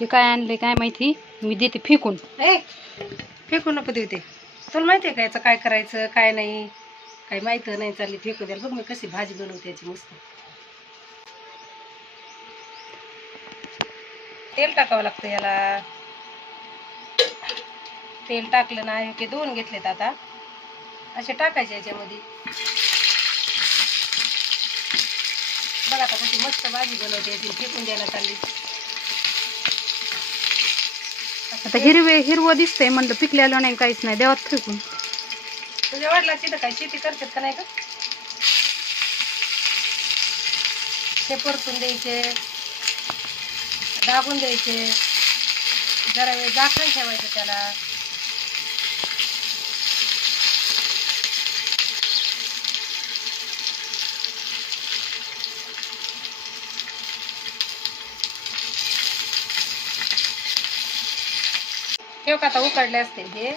हे काय आणले काय माहिती, मी देते फेकून. ए फेकू नको देऊ ते. तुला माहितीये का याचं काय करायचं काय नाही, काही माहिती नाही, चालली फेकू द्यायला. बघ मी कशी भाजी बनवते याची मस्त. तेल टाकावं लागतं याला. तेल टाकलं ना, हे धुवून घेतलेत आता, असे टाकायचे याच्यामध्ये. बघ आता कशी मस्त भाजी बनवते याची, फेकून द्यायला चालली. आता हिरवं दिसतंय म्हणलं, पिकलेलं नाही काहीच नाही, देवात फेकून. तुझ्या वडिलाची तर काही शेती करतात का नाही का? हे परतून द्यायचे, दाबून द्यायचे, जरा वेळ झाकण ठेवायचं त्याला. ठेव का आता उकडले असते हे.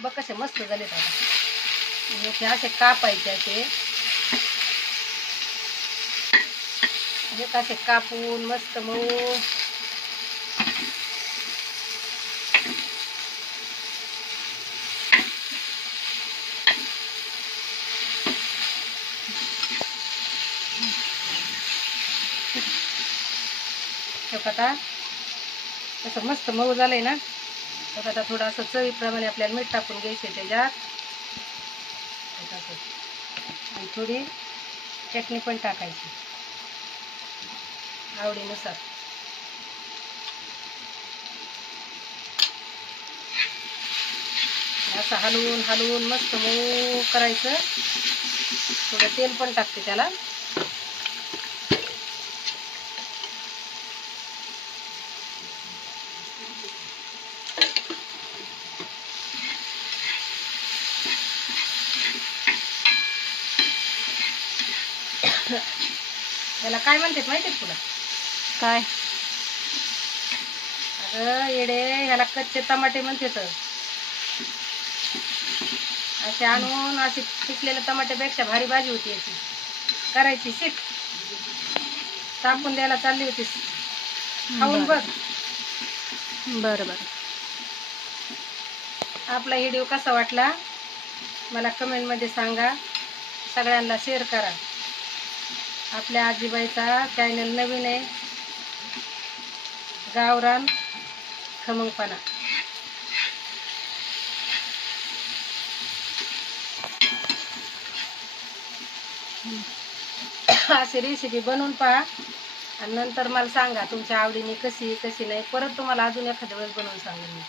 बघ कसे मस्त झाले. आता असे कापायचे, असे कापून मस्त मऊ. आता असं मस्त मऊ झालंय ना. तर आता थोडं असं चवीप्रमाणे आपल्याला मीठ टाकून घ्यायचे त्याच्यात, आणि थोडी चटणी पण टाकायची आवडीनुसार. असं हलवून हलवून मस्त मऊ करायचं. थोडं तेल पण टाकते त्याला. त्याला काय म्हणतात माहिती तुला? काय? अगं येडे, ह्याला कच्चे टमाटे म्हणतात. असे आणून अशी पिकलेल्या टमाट्यापेक्षा भारी भाजी होती याची. करायची शिक. टाकून द्यायला चालली होती, खाऊन बघ. बरं. आपला व्हिडिओ कसा वाटला मला कमेंटमध्ये सांगा. सगळ्यांना शेअर करा. आपल्या आजीबाईचा चॅनल नवीन आहे, गावरान खमंगपणा. अशी रेसिपी बनवून पहा आणि नंतर मला सांगा तुमच्या आवडीने कशी नाही. परत तुम्हाला अजून एखाद्या वेळेस बनवून सांगेन मी.